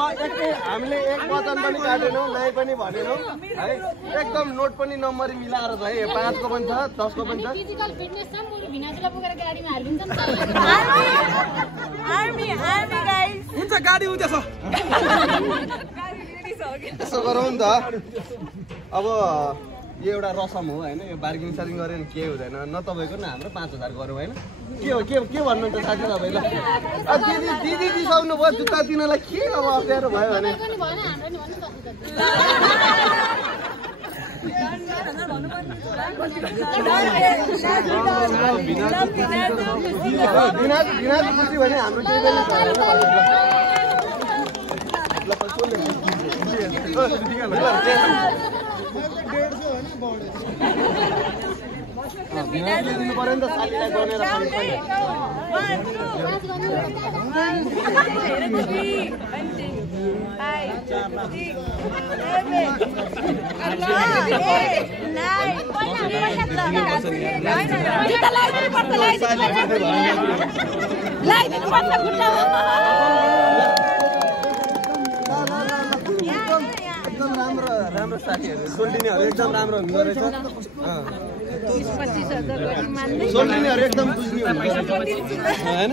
हामीले एक वचन पनि काटेनौं नै पनि भनेनौं है एकदम नोट पनि नम्बरी मिलाएर छ है 5 को पनि छ 10 को पनि छ फिजिकल फिटनेस छ मुरु भिनाजुलाई बोकेर गाडीमा हालिदिन्छ नि आर्मी गाइस हुन्छ गाडी उतेछ यसो गरौँ नि त अब यो एउटा रसम हो हैन यो बार्गेनिङ सार्गिङ गरे नि के हुँदैन न तपाईको न हाम्रो 5000 गरौँ हैन के हो के भन्नुहुन्छ साथी तपाईलाई अब दिदी दिसाउनु भयो जुत्ता दिनलाई के अब अप्ठ्यारो भयो भने पनि भएन हाम्रो नि भन्नु बिना खुसी भने हाम्रो केही पनि दिनु पर्यो नि त साथीलाई गनेर एकदम राम्रो साथीहरु सोल्टिनीहरु एकदम राम्रो हुँदो रहेछ सोल्टिनीहरु एकदम बुझ्नु हैन